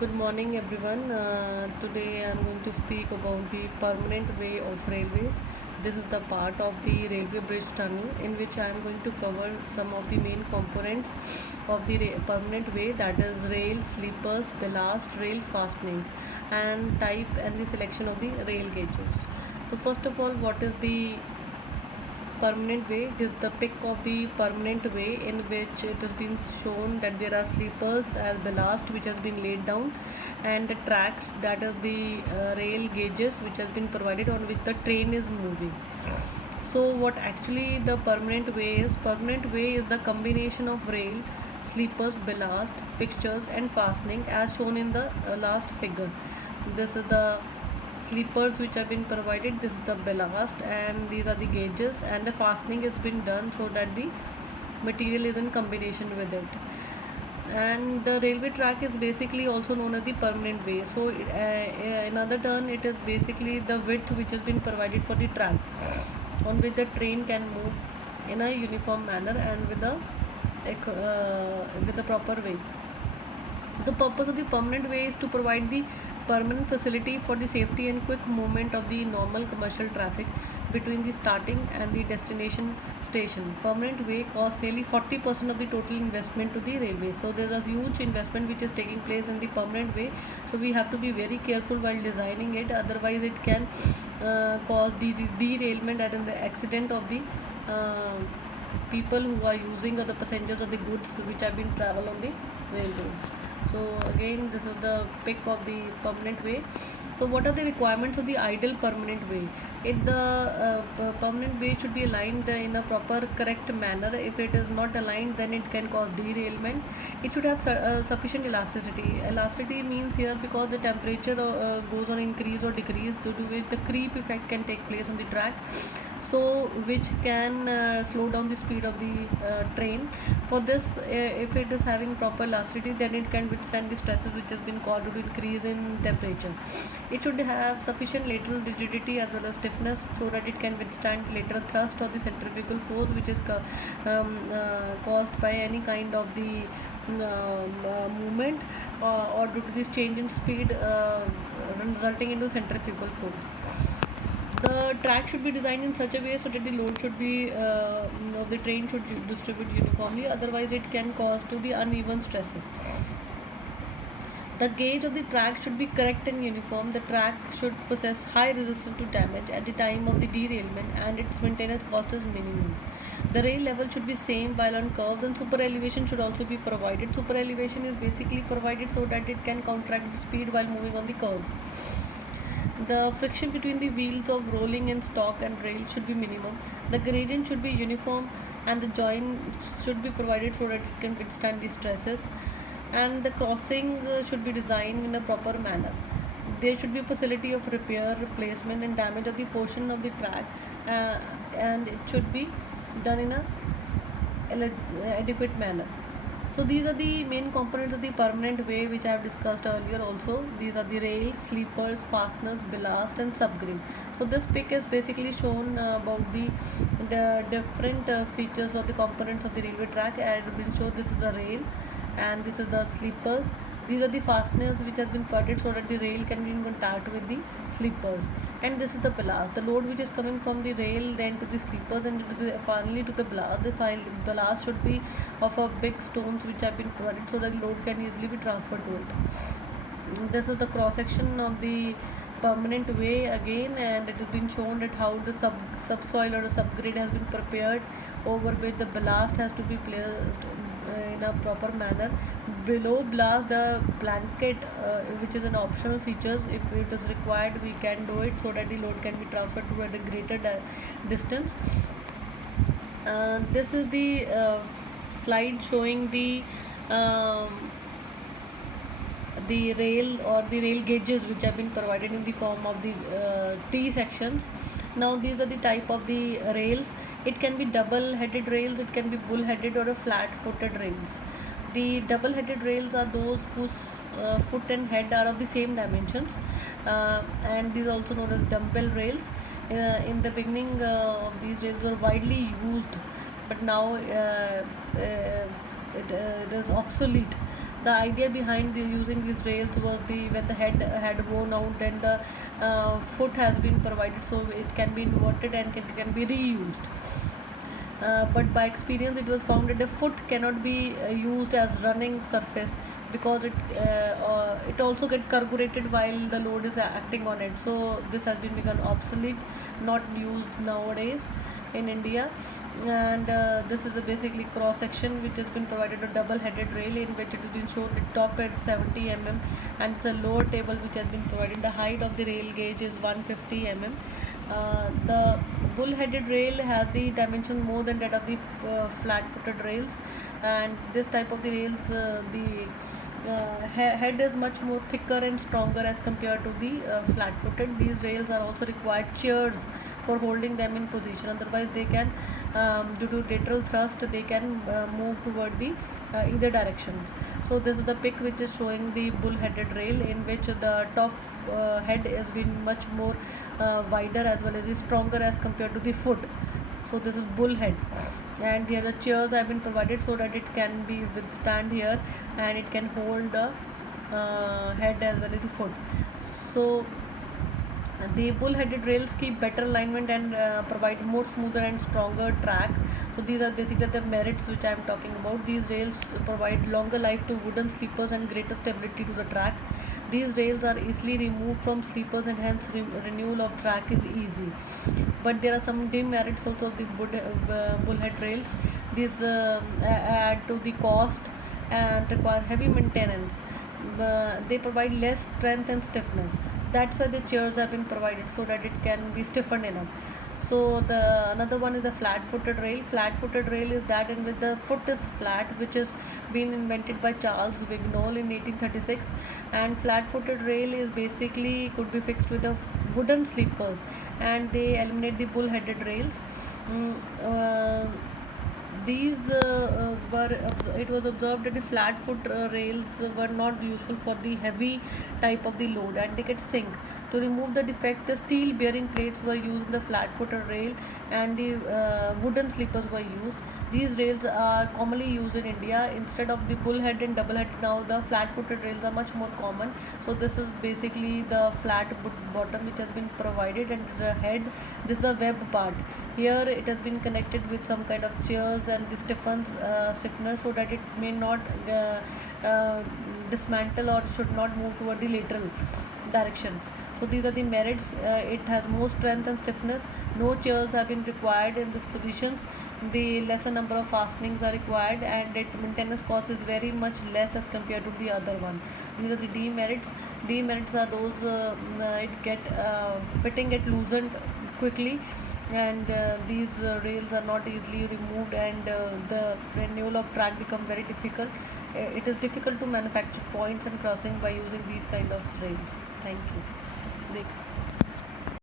Good morning, everyone. Today I am going to speak about the permanent way of railways. This is the part of the railway bridge tunnel in which I am going to cover some of the main components of the permanent way, that is rail, sleepers, ballast, rail fastenings, and type and the selection of the rail gauges. So first of all, what is the permanent way? It is the pic of the permanent way in which it has been shown that there are sleepers as ballast which has been laid down, and the tracks, that is the rail gauges which has been provided on which the train is moving. So what actually the permanent way is? Permanent way is the combination of rail, sleepers, ballast, fixtures and fastening as shown in the last figure. This is the sleepers which have been provided, this is the ballast, and these are the gauges, and the fastening has been done so that the material is in combination with it. And the railway track is basically also known as the permanent way. So in other turn, it is basically the width which has been provided for the track on which the train can move in a uniform manner and with the proper way. So the purpose of the permanent way is to provide the permanent facility for the safety and quick movement of the normal commercial traffic between the starting and the destination station. Permanent way costs nearly 40% of the total investment to the railway. So there's a huge investment which is taking place in the permanent way. So we have to be very careful while designing it. Otherwise, it can cause the derailment and the accident of the uh, people who are using, or the passengers or the goods which have been travel on the railways. So again, this is the pic of the permanent way. So what are the requirements of the ideal permanent way? If the permanent way should be aligned in a proper correct manner. If it is not aligned, then it can cause derailment. It should have sufficient elasticity. Elasticity means here because the temperature goes on increase or decrease, due to which the creep effect can take place on the track, so which can slow down the speed of the train. For this, if it is having proper elasticity, then it can withstand the stresses which has been caused due to increase in temperature. It should have sufficient lateral rigidity as well as stiffness, so that it can withstand lateral thrust or the centrifugal force which is caused by any kind of the movement, or due to this change in speed resulting into centrifugal force. The track should be designed in such a way so that the load should be the train should distribute uniformly, otherwise it can cause to the uneven stresses. The gauge of the track should be correct and uniform. The track should possess high resistance to damage at the time of the derailment, and its maintenance cost is minimum. The rail level should be same while on curves, and super elevation should also be provided. Super elevation is basically provided so that it can counteract the speed while moving on the curves. The friction between the wheels of rolling and stock and rail should be minimum. The gradient should be uniform, and the joint should be provided so that it can withstand the stresses. And the crossing should be designed in a proper manner. There should be a facility of repair, replacement, and damage of the portion of the track, uh, and it should be done in a adequate manner. So these are the main components of the permanent way which I have discussed earlier also. These are the rails, sleepers, fasteners, ballast and subgrade. So this pic is basically shown about the different features of the components of the railway track. I have been shown this is the rail, and this is the sleepers. These are the fasteners which has been putted so that the rail can be in contact with the sleepers, and this is the ballast, the load which is coming from the rail then to the sleepers and finally to the ballast. The ballast should be of a big stones which have been provided so that the load can easily be transferred to it. This is the cross section of the permanent way again, and it has been shown that how the subsoil or the subgrade has been prepared, over which the ballast has to be placed in a proper manner. Below blast, the blanket, which is an optional features. If it is required, we can do it so that the load can be transferred to at a greater distance. This is the slide showing the rail or the rail gauges which have been provided in the form of the T sections. Now these are the type of the rails. It can be double headed rails, it can be bull headed or a flat footed rails. The double headed rails are those whose foot and head are of the same dimensions, and these are also known as dumbbell rails. In the beginning, these rails were widely used, but now it is obsolete. The idea behind using these rails was when the head had worn out and the foot has been provided, so it can be inverted and can be reused. But by experience it was found that the foot cannot be used as running surface, because it also get carbureted while the load is acting on it, so this has been become obsolete, not used nowadays in India. And this is a basically cross section which has been provided a double headed rail, in which it has been shown the top at 70 mm and it's a lower table which has been provided. The height of the rail gauge is 150 mm. The bull-headed rail has the dimension more than that of the flat-footed rails, and this type of the rails, head is much more thicker and stronger as compared to the flat-footed. These rails are also required chairs for holding them in position, otherwise they can, due to lateral thrust, they can move toward the either directions. So this is the pic which is showing the bull-headed rail, in which the top head has been much more wider as well as is stronger as compared to the foot. So this is bull head, and here the chairs have been provided so that it can be withstand here and it can hold the head as well as the foot. So the bull-headed rails keep better alignment and provide more smoother and stronger track. So these are basically the merits which I am talking about. These rails provide longer life to wooden sleepers and greater stability to the track. These rails are easily removed from sleepers and hence renewal of track is easy. But there are some demerits also of the bullhead rails. These add to the cost and require heavy maintenance. They provide less strength and stiffness. That's why the chairs have been provided, so that it can be stiffened enough. So the another one is the flat-footed rail. Flat-footed rail is that in which the foot is flat, which is been invented by Charles Vignol in 1836. And flat-footed rail is basically could be fixed with the wooden sleepers, and they eliminate the bull-headed rails. Mm, uh, these it was observed that the flat foot rails were not useful for the heavy type of the load and they could sink. To remove the defect, the steel bearing plates were used in the flat footed rail, and the wooden sleepers were used. These rails are commonly used in India instead of the bullhead and double head. Now the flat footed rails are much more common. So this is basically the flat bottom which has been provided, and the head, this is the web part. Here it has been connected with some kind of chairs and the stiffener, so that it may not dismantle or should not move toward the lateral directions. So these are the merits. It has more strength and stiffness. No chairs have been required in these positions. The lesser number of fastenings are required, and its maintenance cost is very much less as compared to the other one. These are the demerits. Demerits are those it get fitting get loosened quickly, and these rails are not easily removed, and the renewal of track become very difficult. It is difficult to manufacture points and crossing by using these kind of rails. Thank you.